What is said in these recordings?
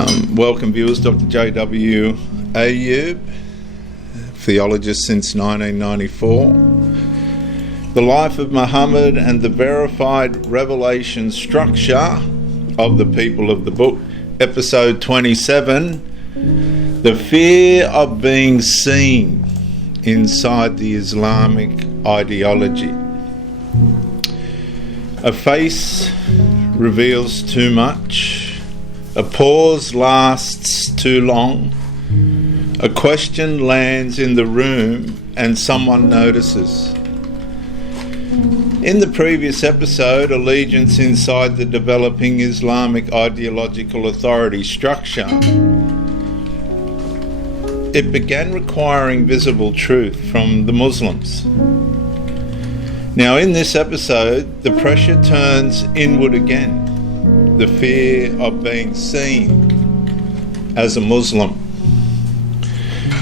Welcome viewers, Dr. J.W. Ayub, theologist since 1994. The life of Muhammad and the verified revelation structure of the people of the book, episode 27, the fear of being seen inside the Islamic ideology. A face reveals too much. A pause lasts too long. A question lands in the room and someone notices. In the previous episode, Allegiance inside the developing Islamic ideological authority structure, it began requiring visible truth from the Muslims. Now in this episode, the pressure turns inward again. The fear of being seen as a Muslim.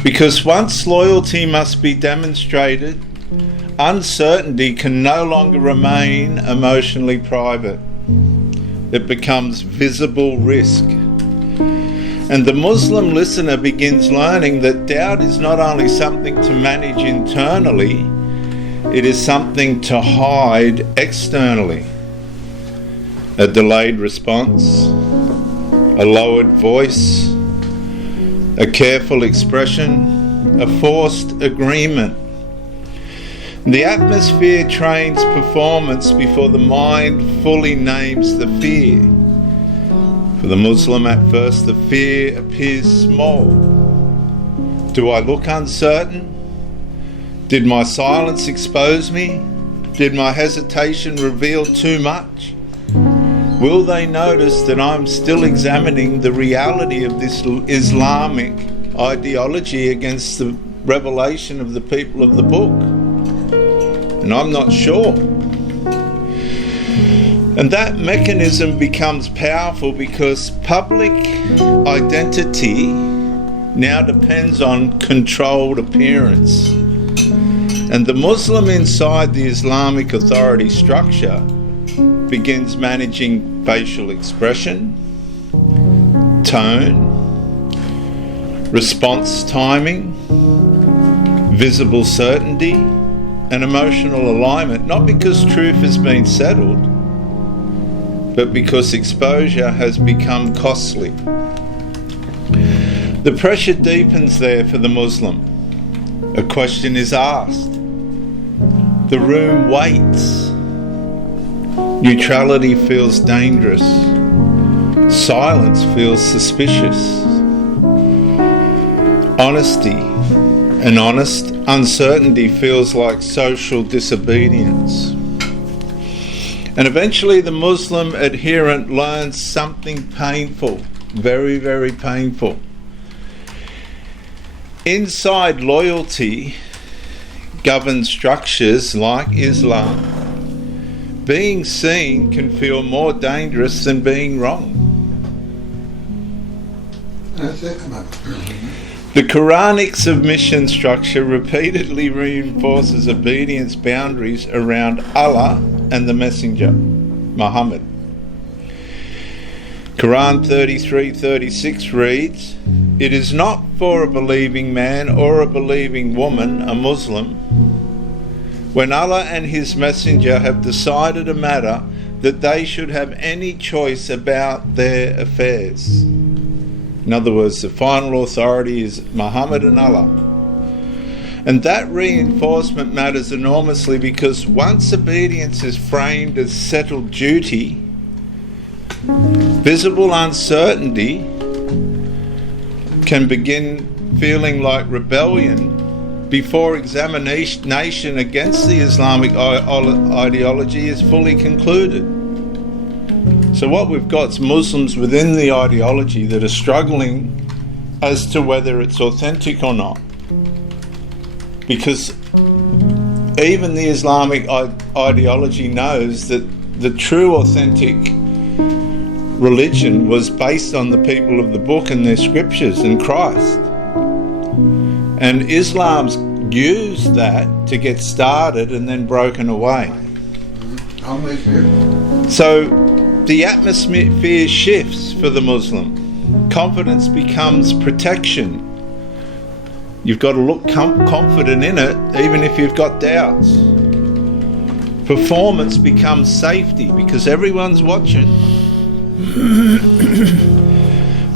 Because once loyalty must be demonstrated, uncertainty can no longer remain emotionally private. It becomes visible risk. And the Muslim listener begins learning that doubt is not only something to manage internally, it is something to hide externally. A delayed response, a lowered voice, a careful expression, a forced agreement. The atmosphere trains performance before the mind fully names the fear. For the Muslim, at first, the fear appears small. Do I look uncertain? Did my silence expose me? Did my hesitation reveal too much? Will they notice that I'm still examining the reality of this Islamic ideology against the revelation of the people of the book? And I'm not sure. And that mechanism becomes powerful because public identity now depends on controlled appearance. And the Muslim inside the Islamic authority structure begins managing facial expression, tone, response timing, visible certainty, and emotional alignment, not because truth has been settled, but because exposure has become costly. The pressure deepens there for the Muslim. A question is asked. The room waits. Neutrality feels dangerous. Silence feels suspicious. Honesty and honest uncertainty feels like social disobedience. And eventually the Muslim adherent learns something painful, very, very painful. Inside loyalty governed structures like Islam, being seen can feel more dangerous than being wrong. The Qur'anic submission structure repeatedly reinforces obedience boundaries around Allah and the Messenger, Muhammad. Quran 33:36 reads, "It is not for a believing man or a believing woman, a Muslim, when Allah and His Messenger have decided a matter that they should have any choice about their affairs." In other words, the final authority is Muhammad and Allah. And that reinforcement matters enormously because once obedience is framed as settled duty, visible uncertainty can begin feeling like rebellion before examination against the Islamic ideology is fully concluded. So what we've got is Muslims within the ideology that are struggling as to whether it's authentic or not. Because even the Islamic ideology knows that the true authentic religion was based on the people of the book and their scriptures and Christ. And Islam's used that to get started and then broken away. So the atmosphere shifts for the Muslim. Confidence becomes protection. You've got to look confident in it, even if you've got doubts. Performance becomes safety because everyone's watching.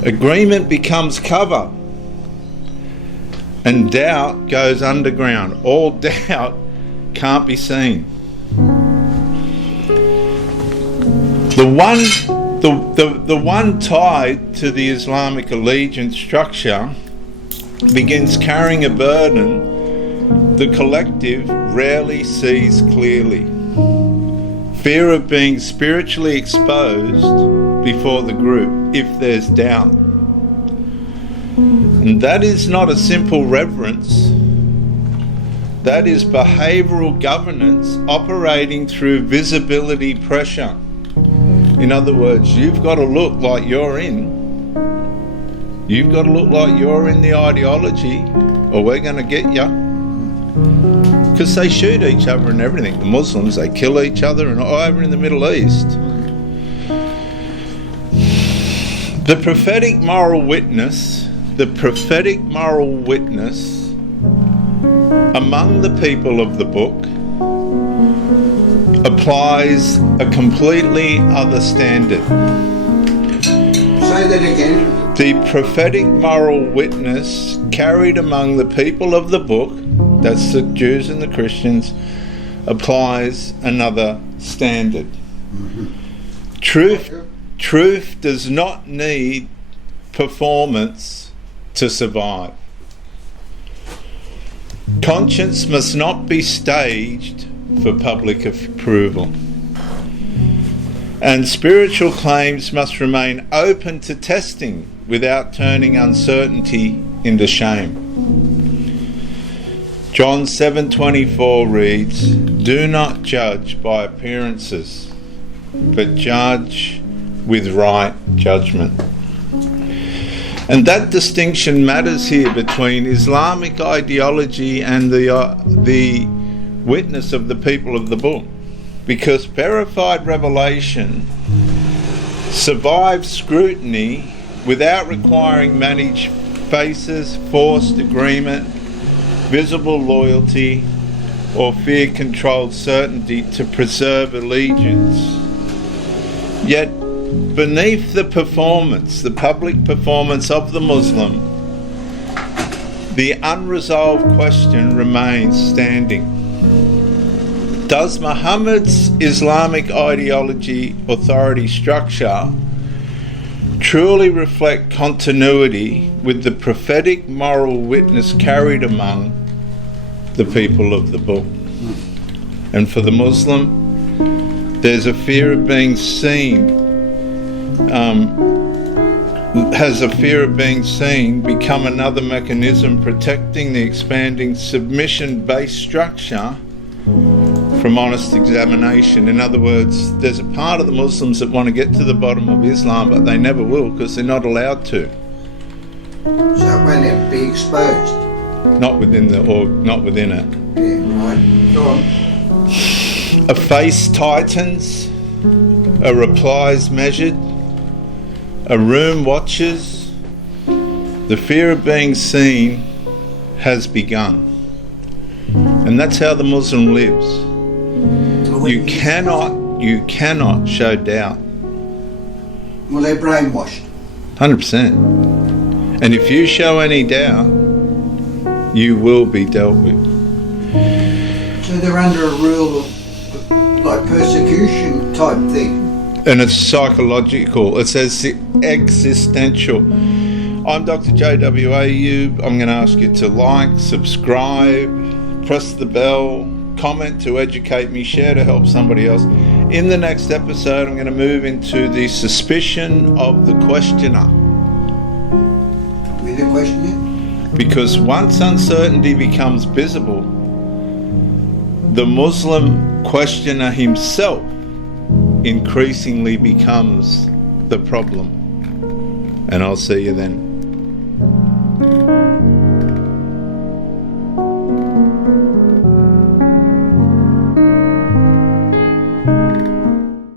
Agreement becomes cover. And doubt goes underground. All doubt can't be seen. The one tied to the Islamic allegiance structure begins carrying a burden the collective rarely sees clearly. Fear of being spiritually exposed before the group if there's doubt. And that is not a simple reverence. That is behavioural governance operating through visibility pressure. In other words, you've got to look like you're in. You've got to look like you're in the ideology, or we're going to get you. Because they shoot each other and everything. The Muslims, they kill each other, and all over in the Middle East. The prophetic moral witness among the people of the book applies a completely other standard. Say that again. The prophetic moral witness carried among the people of the book, that's the Jews and the Christians, applies another standard. Truth does not need performance to survive. Conscience must not be staged for public approval. And spiritual claims must remain open to testing without turning uncertainty into shame. John 7:24 reads, "Do not judge by appearances, but judge with right judgment." And that distinction matters here between Islamic ideology and the witness of the people of the book, because verified revelation survives scrutiny without requiring managed faces, forced agreement, visible loyalty, or fear-controlled certainty to preserve allegiance. Yet beneath the performance, the public performance of the Muslim, the unresolved question remains standing. Does Muhammad's Islamic ideology authority structure truly reflect continuity with the prophetic moral witness carried among the people of the book? And for the Muslim, there's a fear of being seen, become another mechanism protecting the expanding submission-based structure from honest examination. In other words, there's a part of the Muslims that want to get to the bottom of Islam, but they never will because they're not allowed to. So it won't ever be exposed? Not within it. Yeah, right. Go on. A face tightens, a replies measured, a room watches. The fear of being seen has begun. And that's how the Muslim lives. You cannot show doubt. Well, they're brainwashed. 100%. And if you show any doubt, you will be dealt with. So they're under a rule of like persecution type thing. And it's psychological. It says existential. I'm Dr. JWAU. I'm going to ask you to like, subscribe, press the bell, comment to educate me, share to help somebody else. In the next episode, I'm going to move into the suspicion of the questioner. With the questioner? Because once uncertainty becomes visible, the Muslim questioner himself increasingly becomes the problem. And I'll see you then.